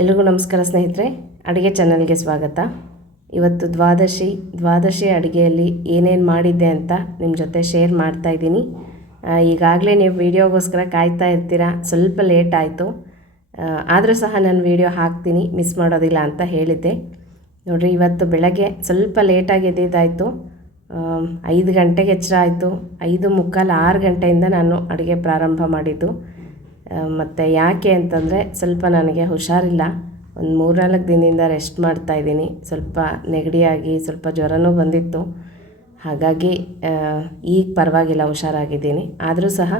ಎಲ್ರಿಗೂ ನಮಸ್ಕಾರ ಸ್ನೇಹಿತರೆ, ಅಡುಗೆ ಚಾನಲ್ಗೆ ಸ್ವಾಗತ. ಇವತ್ತು ದ್ವಾದಶಿ ಅಡುಗೆಯಲ್ಲಿ ಏನೇನು ಮಾಡಿದ್ದೆ ಅಂತ ನಿಮ್ಮ ಜೊತೆ ಶೇರ್ ಮಾಡ್ತಾ ಇದ್ದೀನಿ. ಈಗಾಗಲೇ ನೀವು ವಿಡಿಯೋಗೋಸ್ಕರ ಕಾಯ್ತಾ ಇರ್ತೀರ. ಸ್ವಲ್ಪ ಲೇಟ್ ಆಯಿತು, ಆದರೂ ಸಹ ನಾನು ವಿಡಿಯೋ ಹಾಕ್ತೀನಿ, ಮಿಸ್ ಮಾಡೋದಿಲ್ಲ ಅಂತ ಹೇಳಿದ್ದೆ. ನೋಡಿರಿ, ಇವತ್ತು ಬೆಳಗ್ಗೆ ಸ್ವಲ್ಪ ಲೇಟಾಗಿ ಎದ್ದಿದ್ದಾಯಿತು. 5 ಗಂಟೆಗೆ ಎಚ್ಚರ ಆಯಿತು. 5:45 6 ಗಂಟೆಯಿಂದ ನಾನು ಅಡುಗೆ ಪ್ರಾರಂಭ ಮಾಡಿದ್ದು. ಮತ್ತು ಯಾಕೆ ಅಂತಂದರೆ ಸ್ವಲ್ಪ ನನಗೆ ಹುಷಾರಿಲ್ಲ. ಒಂದು 3-4 ದಿನದಿಂದ ರೆಸ್ಟ್ ಮಾಡ್ತಾಯಿದ್ದೀನಿ. ಸ್ವಲ್ಪ ನೆಗಡಿಯಾಗಿ ಸ್ವಲ್ಪ ಜ್ವರನೂ ಬಂದಿತ್ತು. ಹಾಗಾಗಿ ಈಗ ಪರವಾಗಿಲ್ಲ, ಹುಷಾರಾಗಿದ್ದೀನಿ. ಆದರೂ ಸಹ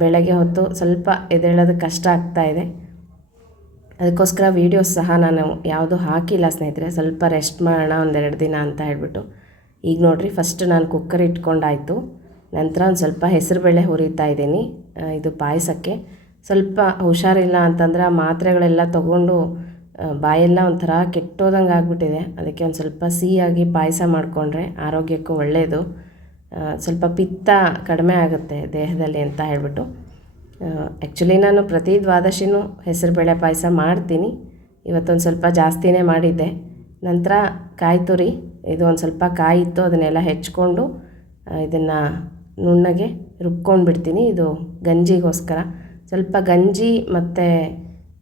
ಬೆಳಗ್ಗೆ ಹೊತ್ತು ಸ್ವಲ್ಪ ಎದ್ದೇಳೋದಕ್ಕೆ ಕಷ್ಟ ಆಗ್ತಾಯಿದೆ. ಅದಕ್ಕೋಸ್ಕರ ವೀಡಿಯೋಸ್ ಸಹ ನಾನು ಯಾವುದೂ ಹಾಕಿಲ್ಲ ಸ್ನೇಹಿತರೆ. ಸ್ವಲ್ಪ ರೆಸ್ಟ್ ಮಾಡೋಣ 1-2 ದಿನ ಅಂತ ಹೇಳ್ಬಿಟ್ಟು. ಈಗ ನೋಡಿರಿ, ಫಸ್ಟ್ ನಾನು ಕುಕ್ಕರ್ ಇಟ್ಕೊಂಡಾಯಿತು. ನಂತರ ಒಂದು ಸ್ವಲ್ಪ ಹೆಸರುಬೇಳೆ ಹುರಿತಾ ಇದ್ದೀನಿ. ಇದು ಪಾಯಸಕ್ಕೆ. ಸ್ವಲ್ಪ ಹುಷಾರಿಲ್ಲ ಅಂತಂದ್ರೆ ಆ ಮಾತ್ರೆಗಳೆಲ್ಲ ತೊಗೊಂಡು ಬಾಯೆಲ್ಲ ಒಂಥರ ಕೆಟ್ಟೋದಂಗೆ ಆಗಿಬಿಟ್ಟಿದೆ. ಅದಕ್ಕೆ ಒಂದು ಸ್ವಲ್ಪ ಸಿಹಿಯಾಗಿ ಪಾಯಸ ಮಾಡಿಕೊಂಡ್ರೆ ಆರೋಗ್ಯಕ್ಕೂ ಒಳ್ಳೆಯದು. ಸ್ವಲ್ಪ ಪಿತ್ತ ಕಡಿಮೆ ಆಗುತ್ತೆ ದೇಹದಲ್ಲಿ ಅಂತ ಹೇಳ್ಬಿಟ್ಟು. ಆ್ಯಕ್ಚುಲಿ ನಾನು ಪ್ರತಿ ದ್ವಾದಶಿನೂ ಹೆಸರುಬೇಳೆ ಪಾಯಸ ಮಾಡ್ತೀನಿ. ಇವತ್ತೊಂದು ಸ್ವಲ್ಪ ಜಾಸ್ತಿನೇ ಮಾಡಿದ್ದೆ. ನಂತರ ಕಾಯಿ ತುರಿ, ಇದು ಒಂದು ಸ್ವಲ್ಪ ಕಾಯಿ ಇತ್ತು, ಅದನ್ನೆಲ್ಲ ಹೆಚ್ಕೊಂಡು ಇದನ್ನು ನುಣ್ಣಗೆ ರುಬ್ಕೊಂಡು ಬಿಡ್ತೀನಿ. ಇದು ಗಂಜಿಗೋಸ್ಕರ. ಸ್ವಲ್ಪ ಗಂಜಿ ಮತ್ತು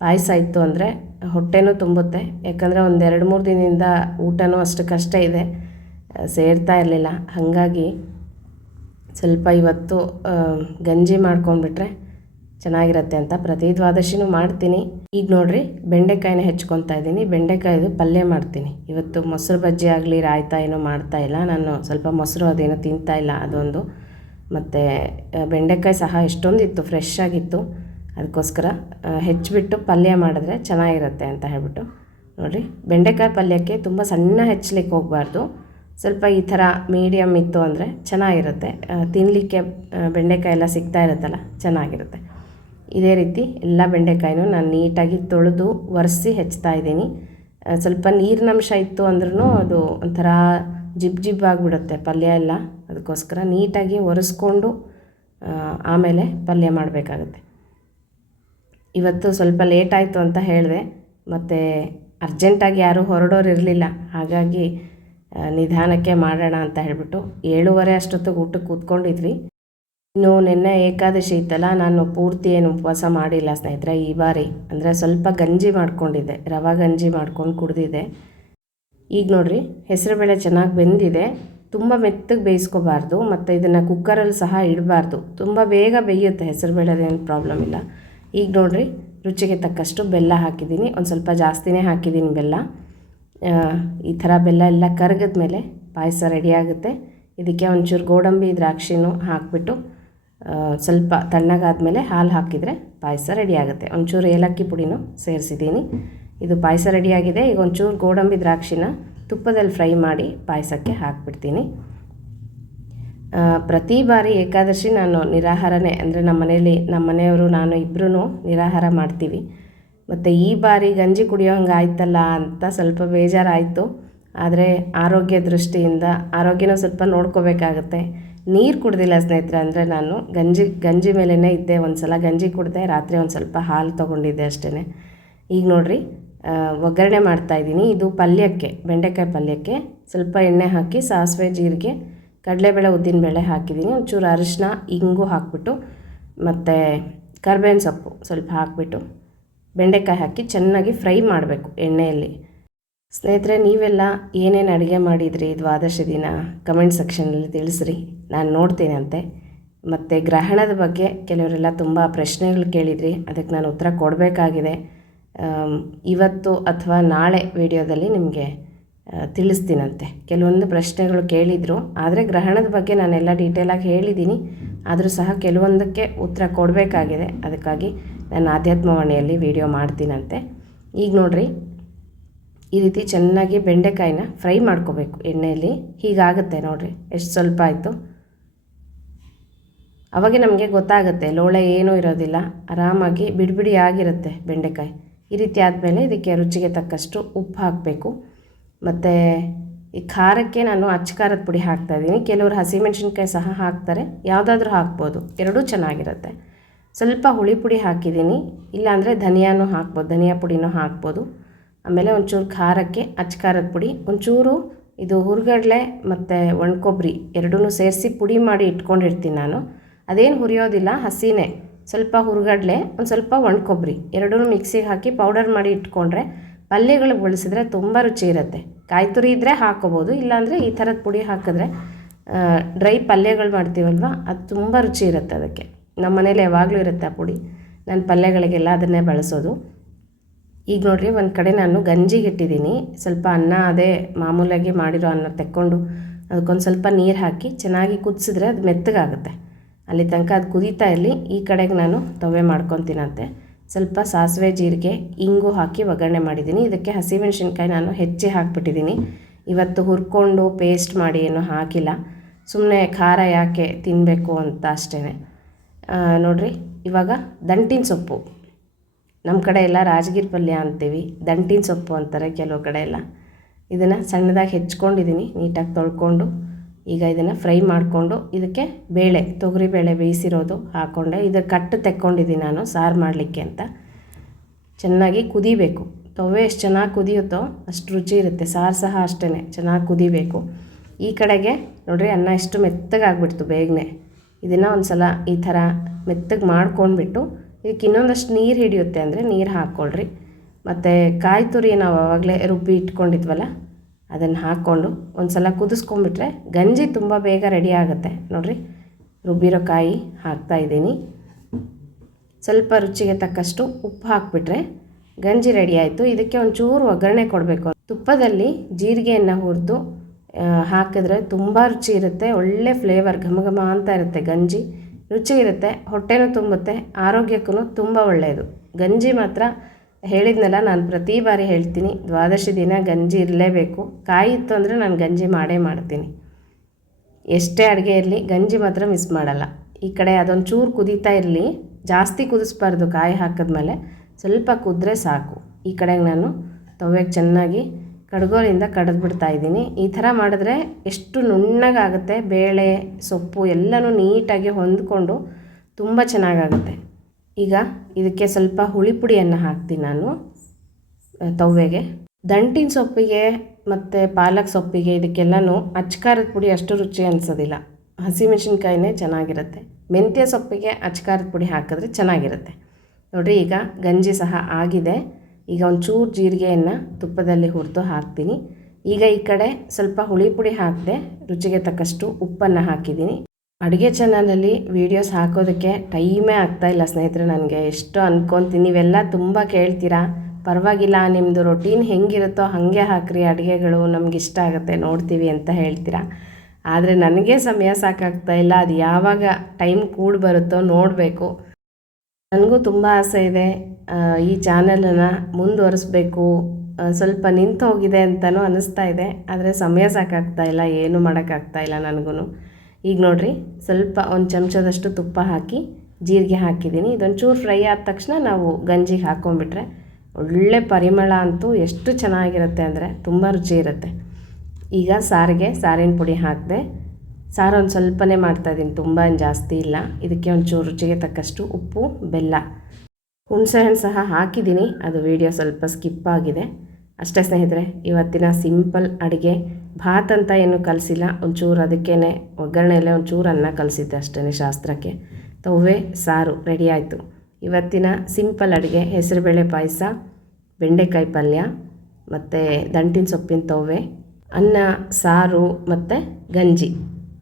ಪಾಯಸ ಇತ್ತು ಅಂದರೆ ಹೊಟ್ಟೆನೂ ತುಂಬುತ್ತೆ. ಯಾಕಂದರೆ 1-2-3 ದಿನದಿಂದ ಊಟನೂ ಅಷ್ಟಕ್ಕಷ್ಟೇ ಇದೆ, ಸೇರ್ತಾ ಇರಲಿಲ್ಲ. ಹಾಗಾಗಿ ಸ್ವಲ್ಪ ಇವತ್ತು ಗಂಜಿ ಮಾಡ್ಕೊಂಡ್ಬಿಟ್ರೆ ಚೆನ್ನಾಗಿರುತ್ತೆ ಅಂತ ಪ್ರತಿ ದ್ವಾದಶಿನೂ ಮಾಡ್ತೀನಿ. ಈಗ ನೋಡಿರಿ, ಬೆಂಡೆಕಾಯಿನ ಹೆಚ್ಕೊತಾ ಇದ್ದೀನಿ. ಬೆಂಡೆಕಾಯಿದು ಪಲ್ಯ ಮಾಡ್ತೀನಿ ಇವತ್ತು. ಮೊಸರು ಬಜ್ಜಿ ಆಗಲಿ ರಾಯ್ತ ಏನೂ ಮಾಡ್ತಾಯಿಲ್ಲ ನಾನು. ಸ್ವಲ್ಪ ಮೊಸರು ಅದೇನೋ ತಿಂತಾಯಿಲ್ಲ, ಅದೊಂದು. ಮತ್ತು ಬೆಂಡೆಕಾಯಿ ಸಹ ಎಷ್ಟೊಂದಿತ್ತು, ಫ್ರೆಶ್ ಆಗಿತ್ತು. ಅದಕ್ಕೋಸ್ಕರ ಹೆಚ್ಚಿಬಿಟ್ಟು ಪಲ್ಯ ಮಾಡಿದ್ರೆ ಚೆನ್ನಾಗಿರುತ್ತೆ ಅಂತ ಹೇಳ್ಬಿಟ್ಟು. ನೋಡಿರಿ, ಬೆಂಡೆಕಾಯಿ ಪಲ್ಯಕ್ಕೆ ತುಂಬ ಸಣ್ಣ ಹೆಚ್ಚಲಿಕ್ಕೆ ಹೋಗಬಾರ್ದು. ಸ್ವಲ್ಪ ಈ ಥರ ಮೀಡಿಯಮ್ ಇತ್ತು ಅಂದರೆ ಚೆನ್ನಾಗಿರುತ್ತೆ. ತಿನ್ನಲಿಕ್ಕೆ ಬೆಂಡೆಕಾಯಿ ಎಲ್ಲ ಸಿಗ್ತಾ ಇರುತ್ತಲ್ಲ, ಚೆನ್ನಾಗಿರುತ್ತೆ. ಇದೇ ರೀತಿ ಎಲ್ಲ ಬೆಂಡೆಕಾಯಿನೂ ನಾನು ನೀಟಾಗಿ ತೊಳೆದು ಒರೆಸಿ ಹೆಚ್ತಾ ಇದ್ದೀನಿ. ಸ್ವಲ್ಪ ನೀರಿನಂಶ ಇತ್ತು ಅಂದ್ರೂ ಅದು ಒಂಥರ ಜಿಬ್ ಆಗಿಬಿಡುತ್ತೆ ಪಲ್ಯ ಎಲ್ಲ. ಅದಕ್ಕೋಸ್ಕರ ನೀಟಾಗಿ ಒರೆಸ್ಕೊಂಡು ಆಮೇಲೆ ಪಲ್ಯ ಮಾಡಬೇಕಾಗುತ್ತೆ. ಇವತ್ತು ಸ್ವಲ್ಪ ಲೇಟ್ ಆಯಿತು ಅಂತ ಹೇಳಿದೆ. ಮತ್ತು ಅರ್ಜೆಂಟಾಗಿ ಯಾರೂ ಹೊರಡೋರು ಇರಲಿಲ್ಲ. ಹಾಗಾಗಿ ನಿಧಾನಕ್ಕೆ ಮಾಡೋಣ ಅಂತ ಹೇಳಿಬಿಟ್ಟು 7:30 ಅಷ್ಟೊತ್ತಿಗೆ ಊಟಕ್ಕೆ ಕೂತ್ಕೊಂಡಿದ್ವಿ. ಇನ್ನು ನಿನ್ನೆ ಏಕಾದಶಿ ಇತ್ತಲ್ಲ, ನಾನು ಪೂರ್ತಿ ಏನು ಉಪವಾಸ ಮಾಡಿಲ್ಲ ಸ್ನೇಹಿತರೆ ಈ ಬಾರಿ. ಅಂದರೆ ಸ್ವಲ್ಪ ಗಂಜಿ ಮಾಡ್ಕೊಂಡಿದ್ದೆ, ರವೆ ಗಂಜಿ ಮಾಡ್ಕೊಂಡು ಕುಡಿದಿದ್ದೆ. ಈಗ ನೋಡಿರಿ, ಹೆಸರುಬೇಳೆ ಚೆನ್ನಾಗಿ ಬೆಂದಿದೆ. ತುಂಬ ಮೆತ್ತಗೆ ಬೇಯಿಸ್ಕೋಬಾರ್ದು, ಮತ್ತು ಇದನ್ನು ಕುಕ್ಕರಲ್ಲಿ ಸಹ ಇಡಬಾರ್ದು. ತುಂಬ ಬೇಗ ಬೇಯುತ್ತೆ ಹೆಸರುಬೇಳೆದೇನು ಪ್ರಾಬ್ಲಮ್ ಇಲ್ಲ. ಈಗ ನೋಡಿರಿ, ರುಚಿಗೆ ತಕ್ಕಷ್ಟು ಬೆಲ್ಲ ಹಾಕಿದ್ದೀನಿ. ಒಂದು ಸ್ವಲ್ಪ ಜಾಸ್ತಿನೇ ಹಾಕಿದ್ದೀನಿ ಬೆಲ್ಲ. ಈ ಥರ ಬೆಲ್ಲ ಎಲ್ಲ ಕರಗಿದ ಮೇಲೆ ಪಾಯಸ ರೆಡಿಯಾಗುತ್ತೆ. ಇದಕ್ಕೆ ಒಂಚೂರು ಗೋಡಂಬಿ ದ್ರಾಕ್ಷಿನೂ ಹಾಕಿಬಿಟ್ಟು ಸ್ವಲ್ಪ ತಣ್ಣಗಾದ್ಮೇಲೆ ಹಾಲು ಹಾಕಿದರೆ ಪಾಯಸ ರೆಡಿಯಾಗುತ್ತೆ. ಒಂಚೂರು ಏಲಕ್ಕಿ ಪುಡಿನೂ ಸೇರಿಸಿದ್ದೀನಿ. ಇದು ಪಾಯಸ ರೆಡಿಯಾಗಿದೆ. ಈಗ ಒಂಚೂರು ಗೋಡಂಬಿ ದ್ರಾಕ್ಷಿನ ತುಪ್ಪದಲ್ಲಿ ಫ್ರೈ ಮಾಡಿ ಪಾಯಸಕ್ಕೆ ಹಾಕಿಬಿಡ್ತೀನಿ. ಪ್ರತಿ ಬಾರಿ ಏಕಾದಶಿ ನಾನು ನಿರಾಹಾರನೇ, ಅಂದರೆ ನಮ್ಮ ಮನೆಯವರು ನಾನು ಇಬ್ಬರೂ ನಿರಾಹಾರ ಮಾಡ್ತೀವಿ. ಮತ್ತು ಈ ಬಾರಿ ಗಂಜಿ ಕುಡಿಯೋ ಹಂಗೆ ಆಯ್ತಲ್ಲ ಅಂತ ಸ್ವಲ್ಪ ಬೇಜಾರಾಯಿತು. ಆದರೆ ಆರೋಗ್ಯ ದೃಷ್ಟಿಯಿಂದ ಆರೋಗ್ಯನೂ ಸ್ವಲ್ಪ ನೋಡ್ಕೋಬೇಕಾಗತ್ತೆ. ನೀರು ಕುಡ್ದಿಲ್ಲ ಸ್ನೇಹಿತರೆ. ಅಂದರೆ ನಾನು ಗಂಜಿ ಮೇಲೇ ಇದ್ದೆ. ಒಂದು ಸಲ ಗಂಜಿ ಕುಡಿದೆ, ರಾತ್ರಿ ಒಂದು ಸ್ವಲ್ಪ ಹಾಲು ತೊಗೊಂಡಿದ್ದೆ ಅಷ್ಟೇ. ಈಗ ನೋಡಿರಿ, ಒಗ್ಗರಣೆ ಮಾಡ್ತಾಯಿದ್ದೀನಿ. ಇದು ಪಲ್ಯಕ್ಕೆ, ಬೆಂಡೆಕಾಯಿ ಪಲ್ಯಕ್ಕೆ ಸ್ವಲ್ಪ ಎಣ್ಣೆ ಹಾಕಿ ಸಾಸಿವೆ, ಜೀರಿಗೆ, ಕಡಲೆಬೇಳೆ, ಉದ್ದಿನಬೇಳೆ ಹಾಕಿದ್ದೀನಿ. ಒಂಚೂರು ಅರಿಶಿನ, ಇಂಗು ಹಾಕಿಬಿಟ್ಟು ಮತ್ತು ಕರ್ಬೇವಿನ ಸೊಪ್ಪು ಸ್ವಲ್ಪ ಹಾಕಿಬಿಟ್ಟು ಬೆಂಡೆಕಾಯಿ ಹಾಕಿ ಚೆನ್ನಾಗಿ ಫ್ರೈ ಮಾಡಬೇಕು ಎಣ್ಣೆಯಲ್ಲಿ. ಸ್ನೇಹಿತರೆ, ನೀವೆಲ್ಲ ಏನೇನು ಅಡುಗೆ ಮಾಡಿದ್ರಿ ದ್ವಾದಶಿ ದಿನ ಕಮೆಂಟ್ ಸೆಕ್ಷನಲ್ಲಿ ತಿಳಿಸ್ರಿ, ನಾನು ನೋಡ್ತೀನಂತೆ. ಮತ್ತು ಗ್ರಹಣದ ಬಗ್ಗೆ ಕೆಲವರೆಲ್ಲ ತುಂಬ ಪ್ರಶ್ನೆಗಳು ಕೇಳಿದ್ರಿ, ಅದಕ್ಕೆ ನಾನು ಉತ್ತರ ಕೊಡಬೇಕಾಗಿದೆ. ಇವತ್ತು ಅಥವಾ ನಾಳೆ ವಿಡಿಯೋದಲ್ಲಿ ನಿಮಗೆ ತಿಳಿಸ್ತೀನಂತೆ. ಕೆಲವೊಂದು ಪ್ರಶ್ನೆಗಳು ಕೇಳಿದರು, ಆದರೆ ಗ್ರಹಣದ ಬಗ್ಗೆ ನಾನೆಲ್ಲ ಡೀಟೇಲಾಗಿ ಹೇಳಿದ್ದೀನಿ. ಆದರೂ ಸಹ ಕೆಲವೊಂದಕ್ಕೆ ಉತ್ತರ ಕೊಡಬೇಕಾಗಿದೆ. ಅದಕ್ಕಾಗಿ ನಾನು ಆಧ್ಯಾತ್ಮವಾಣಿಯಲ್ಲಿ ವಿಡಿಯೋ ಮಾಡ್ತೀನಂತೆ. ಈಗ ನೋಡಿರಿ, ಈ ರೀತಿ ಚೆನ್ನಾಗಿ ಬೆಂಡೆಕಾಯಿನ ಫ್ರೈ ಮಾಡ್ಕೋಬೇಕು ಎಣ್ಣೆಯಲ್ಲಿ. ಹೀಗಾಗುತ್ತೆ ನೋಡಿರಿ, ಎಷ್ಟು ಸ್ವಲ್ಪ ಆಯಿತು. ಅವಾಗೆ ನಮಗೆ ಗೊತ್ತಾಗುತ್ತೆ, ಲೋಳೆ ಏನೂ ಇರೋದಿಲ್ಲ, ಆರಾಮಾಗಿ ಬಿಡಿ ಆಗಿರುತ್ತೆ ಬೆಂಡೆಕಾಯಿ. ಈ ರೀತಿ ಆದಮೇಲೆ ಇದಕ್ಕೆ ರುಚಿಗೆ ತಕ್ಕಷ್ಟು ಉಪ್ಪು ಹಾಕಬೇಕು. ಮತ್ತು ಈ ಖಾರಕ್ಕೆ ನಾನು ಅಚ್ಚ ಪುಡಿ ಹಾಕ್ತಾಯಿದ್ದೀನಿ. ಕೆಲವರು ಹಸಿಮೆಣ್ಸಿನ್ಕಾಯಿ ಸಹ ಹಾಕ್ತಾರೆ, ಯಾವುದಾದ್ರೂ ಹಾಕ್ಬೋದು, ಎರಡೂ ಚೆನ್ನಾಗಿರುತ್ತೆ. ಸ್ವಲ್ಪ ಹುಳಿ ಪುಡಿ ಹಾಕಿದ್ದೀನಿ, ಇಲ್ಲಾಂದರೆ ಧನಿಯಾನೂ ಹಾಕ್ಬೋದು, ಧನಿಯಾ ಪುಡಿನೂ ಹಾಕ್ಬೋದು. ಆಮೇಲೆ ಒಂಚೂರು ಖಾರಕ್ಕೆ ಅಚ್ಚ ಖಾರದ ಪುಡಿ, ಒಂಚೂರು ಇದು ಹುರ್ಗಡ್ಲೆ ಮತ್ತು ಒಣಕೊಬ್ಬರಿ ಎರಡೂ ಸೇರಿಸಿ ಪುಡಿ ಮಾಡಿ ಇಟ್ಕೊಂಡಿರ್ತೀನಿ ನಾನು. ಅದೇನು ಹುರಿಯೋದಿಲ್ಲ, ಹಸಿನೇ. ಸ್ವಲ್ಪ ಹುರ್ಗಡ್ಲೆ, ಒಂದು ಸ್ವಲ್ಪ ಒಣಕೊಬ್ಬರಿ ಎರಡೂ ಮಿಕ್ಸಿಗೆ ಹಾಕಿ ಪೌಡರ್ ಮಾಡಿ ಇಟ್ಕೊಂಡ್ರೆ ಪಲ್ಯಗಳಿಗೆ ಬಳಸಿದ್ರೆ ತುಂಬ ರುಚಿ ಇರುತ್ತೆ. ಕಾಯಿ ತುರಿ ಇದ್ದರೆ ಹಾಕ್ಕೋಬೋದು, ಇಲ್ಲಾಂದರೆ ಈ ಥರದ ಪುಡಿ ಹಾಕಿದ್ರೆ ಡ್ರೈ ಪಲ್ಯಗಳು ಮಾಡ್ತೀವಲ್ವ, ಅದು ತುಂಬ ರುಚಿ ಇರುತ್ತೆ. ಅದಕ್ಕೆ ನಮ್ಮ ಮನೇಲಿ ಯಾವಾಗಲೂ ಇರುತ್ತೆ ಆ ಪುಡಿ. ನಾನು ಪಲ್ಯಗಳಿಗೆಲ್ಲ ಅದನ್ನೇ ಬಳಸೋದು. ಈಗ ನೋಡಿರಿ, ಒಂದು ಕಡೆ ನಾನು ಗಂಜಿಗೆ ಇಟ್ಟಿದ್ದೀನಿ. ಸ್ವಲ್ಪ ಅನ್ನ, ಅದೇ ಮಾಮೂಲಾಗಿ ಮಾಡಿರೋ ಅನ್ನ ತೆಕ್ಕೊಂಡು ಅದಕ್ಕೊಂದು ಸ್ವಲ್ಪ ನೀರು ಹಾಕಿ ಚೆನ್ನಾಗಿ ಕುದಿಸಿದ್ರೆ ಅದು ಮೆತ್ತಗಾಗುತ್ತೆ. ಅಲ್ಲಿ ತನಕ ಅದು ಕುದೀತಾ ಇರಲಿ. ಈ ಕಡೆಗೆ ನಾನು ತವೆ ಮಾಡ್ಕೊತೀನಂತೆ. ಸ್ವಲ್ಪ ಸಾಸಿವೆ, ಜೀರಿಗೆ, ಇಂಗು ಹಾಕಿ ಒಗ್ಗರಣೆ ಮಾಡಿದ್ದೀನಿ. ಇದಕ್ಕೆ ಹಸಿಮೆಣ್ಸಿನ್ಕಾಯಿ ನಾನು ಹೆಚ್ಚಿ ಹಾಕಿಬಿಟ್ಟಿದ್ದೀನಿ. ಇವತ್ತು ಹುರ್ಕೊಂಡು ಪೇಸ್ಟ್ ಮಾಡಿ ಏನೂ ಹಾಕಿಲ್ಲ, ಸುಮ್ಮನೆ ಖಾರ ಯಾಕೆ ತಿನ್ನಬೇಕು ಅಂತ ಅಷ್ಟೇ. ನೋಡಿರಿ, ಇವಾಗ ದಂಟಿನ ಸೊಪ್ಪು, ನಮ್ಮ ಕಡೆ ಎಲ್ಲ ರಾಜಗಿರಿ ಪಲ್ಯ ಅಂತೀವಿ, ದಂಟಿನ ಸೊಪ್ಪು ಅಂತಾರೆ ಕೆಲವು ಕಡೆ ಎಲ್ಲ. ಇದನ್ನು ಸಣ್ಣದಾಗಿ ಹೆಚ್ಕೊಂಡಿದ್ದೀನಿ, ನೀಟಾಗಿ ತೊಳ್ಕೊಂಡು. ಈಗ ಇದನ್ನು ಫ್ರೈ ಮಾಡಿಕೊಂಡು ಇದಕ್ಕೆ ಬೇಳೆ, ತೊಗರಿಬೇಳೆ ಬೇಯಿಸಿರೋದು ಹಾಕ್ಕೊಂಡೆ. ಇದು ಕಟ್ಟು ತೆಕ್ಕೊಂಡಿದ್ದೀನಿ ನಾನು ಸಾರು ಮಾಡಲಿಕ್ಕೆ ಅಂತ. ಚೆನ್ನಾಗಿ ಕುದಿಬೇಕು. ತವೆ ಎಷ್ಟು ಚೆನ್ನಾಗಿ ಕುದಿಯುತ್ತೋ ಅಷ್ಟು ರುಚಿ ಇರುತ್ತೆ. ಸಾರು ಸಹ ಅಷ್ಟೇ ಚೆನ್ನಾಗಿ ಕುದಿಬೇಕು. ಈ ಕಡೆಗೆ ನೋಡಿರಿ, ಅನ್ನ ಎಷ್ಟು ಮೆತ್ತಗಾಗ್ಬಿಡ್ತು ಬೇಗನೆ. ಇದನ್ನು ಒಂದು ಸಲ ಈ ಥರ ಮೆತ್ತಗೆ ಮಾಡ್ಕೊಂಡ್ಬಿಟ್ಟು ಇದಕ್ಕೆ ಇನ್ನೊಂದಷ್ಟು ನೀರು ಹಿಡಿಯುತ್ತೆ ಅಂದರೆ ನೀರು ಹಾಕ್ಕೊಳ್ರಿ. ಮತ್ತು ಕಾಯಿ ತುರಿ ನಾವು ಆವಾಗಲೇ ರುಬ್ಬಿ ಇಟ್ಕೊಂಡಿದ್ವಲ್ಲ, ಅದನ್ನು ಹಾಕ್ಕೊಂಡು ಒಂದು ಸಲ ಕುದಿಸ್ಕೊಂಡ್ಬಿಟ್ರೆ ಗಂಜಿ ತುಂಬ ಬೇಗ ರೆಡಿ ಆಗುತ್ತೆ. ನೋಡಿರಿ, ರುಬ್ಬಿರೋ ಕಾಯಿ ಹಾಕ್ತಾಯಿದ್ದೀನಿ. ಸ್ವಲ್ಪ ರುಚಿಗೆ ತಕ್ಕಷ್ಟು ಉಪ್ಪು ಹಾಕಿಬಿಟ್ರೆ ಗಂಜಿ ರೆಡಿ ಆಯಿತು. ಇದಕ್ಕೆ ಒಂಚೂರು ಒಗ್ಗರಣೆ ಕೊಡಬೇಕು. ತುಪ್ಪದಲ್ಲಿ ಜೀರಿಗೆಯನ್ನು ಹುರಿದು ಹಾಕಿದ್ರೆ ತುಂಬ ರುಚಿ ಇರುತ್ತೆ. ಒಳ್ಳೆ ಫ್ಲೇವರ್, ಘಮ ಘಮ ಅಂತ ಇರುತ್ತೆ. ಗಂಜಿ ರುಚಿ ಇರುತ್ತೆ, ಹೊಟ್ಟೆನೂ ತುಂಬುತ್ತೆ, ಆರೋಗ್ಯಕ್ಕೂ ತುಂಬ ಒಳ್ಳೆಯದು. ಗಂಜಿ ಮಾತ್ರ ಹೇಳಿದ್ನಲ್ಲ, ನಾನು ಪ್ರತಿ ಬಾರಿ ಹೇಳ್ತೀನಿ, ದ್ವಾದಶಿ ದಿನ ಗಂಜಿ ಇರಲೇಬೇಕು. ಕಾಯಿ ಇತ್ತು ಅಂದರೆ ನಾನು ಗಂಜಿ ಮಾಡೇ ಮಾಡ್ತೀನಿ. ಎಷ್ಟೇ ಅಡುಗೆ ಇರಲಿ ಗಂಜಿ ಮಾತ್ರ ಮಿಸ್ ಮಾಡಲ್ಲ. ಈ ಕಡೆ ಅದೊಂದು ಚೂರು ಕುದೀತಾ ಇರಲಿ, ಜಾಸ್ತಿ ಕುದಿಸ್ಬಾರ್ದು. ಕಾಯಿ ಹಾಕಿದ್ಮೇಲೆ ಸ್ವಲ್ಪ ಕುದ್ರೆ ಸಾಕು. ಈ ಕಡೆಗೆ ನಾನು ತವೆಗೆ ಚೆನ್ನಾಗಿ ಕಡ್ಗೋಲಿಂದ ಕಡಿದ್ಬಿಡ್ತಾ ಇದ್ದೀನಿ. ಈ ಥರ ಮಾಡಿದ್ರೆ ಎಷ್ಟು ನುಣ್ಣಗಾಗುತ್ತೆ. ಬೇಳೆ, ಸೊಪ್ಪು ಎಲ್ಲನೂ ನೀಟಾಗಿ ಹೊಂದ್ಕೊಂಡು ತುಂಬ ಚೆನ್ನಾಗಾಗುತ್ತೆ. ಈಗ ಇದಕ್ಕೆ ಸ್ವಲ್ಪ ಹುಳಿ ಪುಡಿಯನ್ನು ಹಾಕ್ತೀನಿ ನಾನು ತವೆಗೆ. ದಂಟಿನ ಸೊಪ್ಪಿಗೆ ಮತ್ತು ಪಾಲಕ್ ಸೊಪ್ಪಿಗೆ ಇದಕ್ಕೆಲ್ಲನೂ ಅಚ್ಚ ಖಾರದ ಪುಡಿ ಅಷ್ಟು ರುಚಿ ಅನಿಸೋದಿಲ್ಲ. ಹಸಿಮೆಣ್ಸಿನ್ಕಾಯಿನೇ ಚೆನ್ನಾಗಿರುತ್ತೆ. ಮೆಂತ್ಯ ಸೊಪ್ಪಿಗೆ ಅಚ್ಚ ಖಾರದ ಪುಡಿ ಹಾಕಿದ್ರೆ ಚೆನ್ನಾಗಿರುತ್ತೆ. ನೋಡಿರಿ, ಈಗ ಗಂಜಿ ಸಹ ಆಗಿದೆ. ಈಗ ಒಂಚೂರು ಜೀರಿಗೆಯನ್ನು ತುಪ್ಪದಲ್ಲಿ ಹುರಿದು ಹಾಕ್ತೀನಿ. ಈಗ ಈ ಕಡೆ ಸ್ವಲ್ಪ ಹುಳಿ ಪುಡಿ ಹಾಕಿದೆ, ರುಚಿಗೆ ತಕ್ಕಷ್ಟು ಉಪ್ಪನ್ನು ಹಾಕಿದ್ದೀನಿ. ಅಡುಗೆ ಚಾನಲಲ್ಲಿ ವೀಡಿಯೋಸ್ ಹಾಕೋದಕ್ಕೆ ಟೈಮೇ ಆಗ್ತಾಯಿಲ್ಲ ಸ್ನೇಹಿತರೆ. ನನಗೆ ಎಷ್ಟು ಅಂದ್ಕೊತೀನಿ, ನೀವೆಲ್ಲ ತುಂಬ ಕೇಳ್ತೀರಾ, ಪರವಾಗಿಲ್ಲ ನಿಮ್ಮದು ರೊಟೀನ್ ಹೆಂಗಿರುತ್ತೋ ಹಾಗೆ ಹಾಕ್ರಿ ಅಡುಗೆಗಳು, ನಮ್ಗೆ ಇಷ್ಟ ಆಗುತ್ತೆ ನೋಡ್ತೀವಿ ಅಂತ ಹೇಳ್ತೀರಾ. ಆದರೆ ನನಗೆ ಸಮಯ ಸಾಕಾಗ್ತಾಯಿಲ್ಲ. ಅದು ಯಾವಾಗ ಟೈಮ್ ಕೂಡಿ ಬರುತ್ತೋ ನೋಡಬೇಕು. ನನಗೂ ತುಂಬ ಆಸೆ ಇದೆ ಈ ಚಾನಲನ್ನು ಮುಂದುವರಿಸ್ಬೇಕು. ಸ್ವಲ್ಪ ನಿಂತು ಹೋಗಿದೆ ಅಂತಲೂ ಅನ್ನಿಸ್ತಾ ಇದೆ, ಆದರೆ ಸಮಯ ಸಾಕಾಗ್ತಾಯಿಲ್ಲ, ಏನೂ ಮಾಡೋಕ್ಕಾಗ್ತಾಯಿಲ್ಲ ನನಗೂ. ಈಗ ನೋಡಿರಿ, ಸ್ವಲ್ಪ ಒಂದು ಚಮಚದಷ್ಟು ತುಪ್ಪ ಹಾಕಿ ಜೀರಿಗೆ ಹಾಕಿದ್ದೀನಿ. ಇದೊಂಚೂರು ಫ್ರೈ ಆದ ತಕ್ಷಣ ನಾವು ಗಂಜಿಗೆ ಹಾಕ್ಕೊಂಡ್ಬಿಟ್ರೆ ಒಳ್ಳೆ ಪರಿಮಳ ಅಂತೂ ಎಷ್ಟು ಚೆನ್ನಾಗಿರುತ್ತೆ ಅಂದರೆ ತುಂಬ ರುಚಿ ಇರುತ್ತೆ. ಈಗ ಸಾರಿಗೆ ಸಾರಿನ ಪುಡಿ ಹಾಕಿದೆ. ಸಾರು ಒಂದು ಸ್ವಲ್ಪನೇ ಮಾಡ್ತಾಯಿದ್ದೀನಿ, ತುಂಬ ಜಾಸ್ತಿ ಇಲ್ಲ. ಇದಕ್ಕೆ ಒಂಚೂರು ರುಚಿಗೆ ತಕ್ಕಷ್ಟು ಉಪ್ಪು, ಬೆಲ್ಲ, ಹುಣಸೆಹಣ್ಣು ಸಹ ಹಾಕಿದ್ದೀನಿ. ಅದು ವಿಡಿಯೋ ಸ್ವಲ್ಪ ಸ್ಕಿಪ್ ಆಗಿದೆ ಅಷ್ಟೇ ಸ್ನೇಹಿತರೆ. ಇವತ್ತಿನ ಸಿಂಪಲ್ ಅಡುಗೆ. ಭಾತ್ ಅಂತ ಏನು ಕಲಿಸಿಲ್ಲ, ಒಂಚೂರು ಅದಕ್ಕೇ ಒಗ್ಗರಣೆಯಲ್ಲೇ ಒಂಚೂರು ಅನ್ನ ಕಲಿಸಿದ್ದೆ ಅಷ್ಟೇ ಶಾಸ್ತ್ರಕ್ಕೆ. ತವೆ ಸಾರು ರೆಡಿ ಆಯಿತು. ಇವತ್ತಿನ ಸಿಂಪಲ್ ಅಡುಗೆ ಹೆಸರುಬೇಳೆ ಪಾಯಸ, ಬೆಂಡೆಕಾಯಿ ಪಲ್ಯ ಮತ್ತು ದಂಟಿನ ಸೊಪ್ಪಿನ ತವೆ, ಅನ್ನ, ಸಾರು ಮತ್ತು ಗಂಜಿ.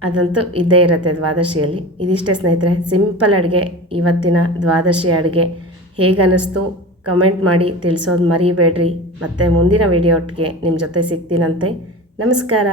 ಅದಂತೂ ಇದ್ದೇ ಇರುತ್ತೆ ದ್ವಾದಶಿಯಲ್ಲಿ. ಇದಿಷ್ಟೇ ಸ್ನೇಹಿತರೆ, ಸಿಂಪಲ್ ಅಡುಗೆ. ಇವತ್ತಿನ ದ್ವಾದಶಿ ಅಡುಗೆ ಹೇಗನ್ನಿಸ್ತು ಕಮೆಂಟ್ ಮಾಡಿ ತಿಳಿಸೋದು ಮರಿಬೇಡ್ರಿ. ಮತ್ತು ಮುಂದಿನ ವಿಡಿಯೋ ಒಟ್ಟಿಗೆ ನಿಮ್ಮ ಜೊತೆ ಸಿಗ್ತೀನಂತೆ. ನಮಸ್ಕಾರ.